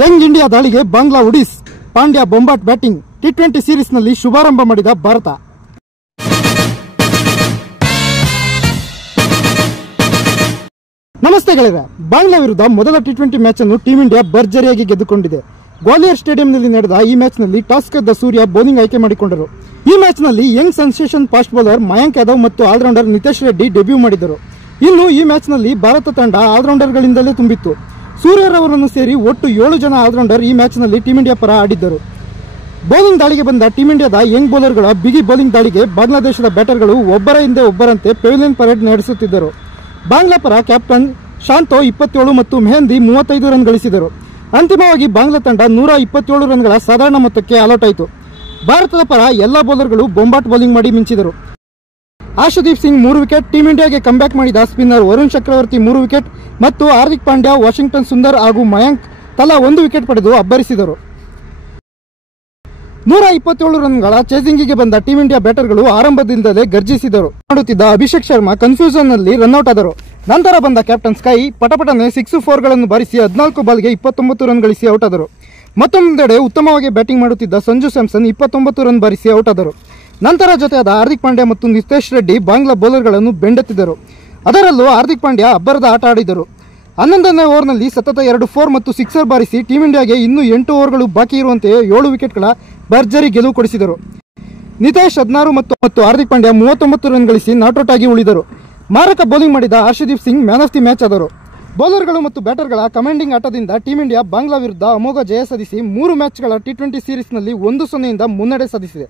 Young India ದಾಳಿಗೆ ಬಾಂಗ್ಲಾ ಉಡೀಸ್, ಪಾಂಡ್ಯ ಬೊಂಬಾಟ್ batting. T20 ಸೀರೀಸ್ನಲ್ಲಿ ಶುಭಾರಂಭ ಮಾಡಿದ ಭಾರತ. ನಮಸ್ತೆ ಗೆಳೆಯರೆ, ಬಾಂಗ್ಲಾ ವಿರುದ್ಧ ಮೊದಲ ಟಿ20 ಮ್ಯಾಚ್ ಅನ್ನು ಟೀಂ ಇಂಡಿಯಾ ಭರ್ಜರಿಯಾಗಿ ಗೆದ್ದುಕೊಂಡಿದೆ. ಗ್ವಾಲಿಯರ್ ಸ್ಟೇಡಿಯಂನಲ್ಲಿ ನಡೆದ ಈ ಮ್ಯಾಚ್ನಲ್ಲಿ ಟಾಸ್ ಗೆದ್ದ ಸೂರ್ಯ ಬೌಲಿಂಗ್ ಆಯ್ಕೆ ಮಾಡಿಕೊಂಡರು. ಈ ಮ್ಯಾಚ್ನಲ್ಲಿ young sensation fast bowler Mayank Yadav ಮತ್ತು ಆಲ್ರೌಂಡರ್ ನಿತೇಶ್ ರೆಡ್ಡಿ ಡೆಬ್ಯೂ ಮಾಡಿದರು. ಇನ್ನು ಈ ಮ್ಯಾಚ್ನಲ್ಲಿ ಭಾರತ ತಂಡ ಆಲ್ರೌಂಡರ್ಗಳಿಂದಲೇ ತುಂಬಿತ್ತು. ಸೂರ್ಯರವರನ್ನು ಸೇರಿ ಒಟ್ಟು 7 ಜನ ಆಲ್ರೌಂಡರ್ ಈ ಮ್ಯಾಚ್ನಲ್ಲಿ ಟೀಂ ಇಂಡಿಯಾ ಪರ ಆಡಿದ್ದರು. ಬೌಲಿಂಗ್ ದಾಳಿಗೆ ಬಂದ ಟೀಂ ಇಂಡಿಯಾದ ಯಂಗ್ ಬೌಲರ್ಗಳ ಬಿಗಿ ಬೌಲಿಂಗ್ ದಾಳಿಗೆ ಬಾಂಗ್ಲಾದೇಶದ ಬ್ಯಾಟರ್ಗಳು ಒಬ್ಬರ ಹಿಂದೆ ಒಬ್ಬರಂತೆ ಪೆವಿಲಿಯನ್ ಪರೇಡ್ ನಡೆಸುತ್ತಿದ್ದರು. ಬಾಂಗ್ಲಾ ಪರ ಕ್ಯಾಪ್ಟನ್ ಶಾಂತೋ 27 ಮತ್ತು ಮೆಹಂದಿ 35 ರನ್ ಗಳಿಸಿದರು. ಅಂತಿಮವಾಗಿ ಬಾಂಗ್ಲಾ ತಂಡ 127 ರನ್ಗಳ ಸಾಧಾರಣ ಮೊತ್ತಕ್ಕೆ ಆಲ್ಔಟ್ ಆಯಿತು. ಭಾರತದ ಪರ ಎಲ್ಲ ಬೌಲರ್ಗಳು ಬೊಂಬಾಟ್ ಬೌಲಿಂಗ್ ಮಾಡಿ ಮಿಂಚಿದರು. ಆರ್ಶದೀಪ್ ಸಿಂಗ್ 3 ವಿಕೆಟ್, ಟೀಂ ಇಂಡಿಯಾಗೆ ಕಂಬ್ಯಾಕ್ ಮಾಡಿದ ಸ್ಪಿನ್ನರ್ ವರುಣ್ ಚಕ್ರವರ್ತಿ 3 ವಿಕೆಟ್ ಮತ್ತು ಹಾರ್ದಿಕ್ ಪಾಂಡ್ಯ, ವಾಷಿಂಗ್ಟನ್ ಸುಂದರ್ ಹಾಗೂ ಮಯಾಂಕ್ ತಲಾ 1 ವಿಕೆಟ್ ಪಡೆದು ಅಬ್ಬರಿಸಿದರು. 127 ರನ್ಗಳ ಚೇಸಿಂಗಿಗೆ ಬಂದ ಟೀಂ ಇಂಡಿಯಾ ಬ್ಯಾಟರ್ಗಳು ಆರಂಭದಿಂದಲೇ ಗರ್ಜಿಸಿದರು. ಮಾಡುತ್ತಿದ್ದ ಅಭಿಷೇಕ್ ಶರ್ಮಾ ಕನ್ಫ್ಯೂಷನ್ ನಲ್ಲಿ ರನ್ಔಟ್ ಆದರು. ನಂತರ ಬಂದ ಕ್ಯಾಪ್ಟನ್ ಸ್ಕೈ ಪಟಪಟನೆ 6-4 ಗಳನ್ನು ಬಾರಿಸಿ 14 ಬಾಲ್ಗೆ 29 ರನ್ ಗಳಿಸಿ ಔಟ್ ಆದರು. ಮತ್ತೊಂದೆಡೆ ಉತ್ತಮವಾಗಿ ಬ್ಯಾಟಿಂಗ್ ಮಾಡುತ್ತಿದ್ದ ಸಂಜು ಸ್ಯಾಮ್ಸನ್ 29 ರನ್ ಬಾರಿಸಿ ಔಟ್ ಆದರು. ನಂತರ ಜೊತೆಯಾದ ಹಾರ್ದಿಕ್ ಪಾಂಡ್ಯ ಮತ್ತು ನಿತೇಶ್ ರೆಡ್ಡಿ ಬಾಂಗ್ಲಾ ಬೌಲರ್ಗಳನ್ನು ಬೆಂಡೆತ್ತಿದ್ದರು. ಅದರಲ್ಲೂ ಹಾರ್ದಿಕ್ ಪಾಂಡ್ಯ ಅಬ್ಬರದ ಆಟ ಆಡಿದರು. 11ನೇ ಓವರ್ನಲ್ಲಿ ಸತತ 2 4 ಮತ್ತು 6 ಬಾರಿಸಿ ಟೀಂ ಇಂಡಿಯಾಗೆ ಇನ್ನೂ 8 ಓವರ್ಗಳು ಬಾಕಿ ಇರುವಂತೆಯೇ 7 ವಿಕೆಟ್ಗಳ ಭರ್ಜರಿ ಗೆಲುವು ಕೊಡಿಸಿದರು. ನಿತೇಶ್ 16 ಮತ್ತು ಹಾರ್ದಿಕ್ ಪಾಂಡ್ಯ 39 ರನ್ ಗಳಿಸಿ ನಾಟ್ಔಟ್ ಆಗಿ ಉಳಿದರು. ಮಾರಕ ಬೌಲಿಂಗ್ ಮಾಡಿದ Arshdeep Singh man of the match ಆದರು. ಬೌಲರ್ಗಳು ಮತ್ತು ಬ್ಯಾಟರ್ಗಳ ಕಮಾಂಡಿಂಗ್ ಆಟದಿಂದ ಟೀಂ ಇಂಡಿಯಾ ಬಾಂಗ್ಲಾ ವಿರುದ್ಧ ಅಮೋಘ ಜಯ ಸಾಧಿಸಿ 3 ಮ್ಯಾಚ್ಗಳ ಟಿ20 ಸೀರೀಸ್ನಲ್ಲಿ 1-0 ಮುನ್ನಡೆ ಸಾಧಿಸಿದೆ.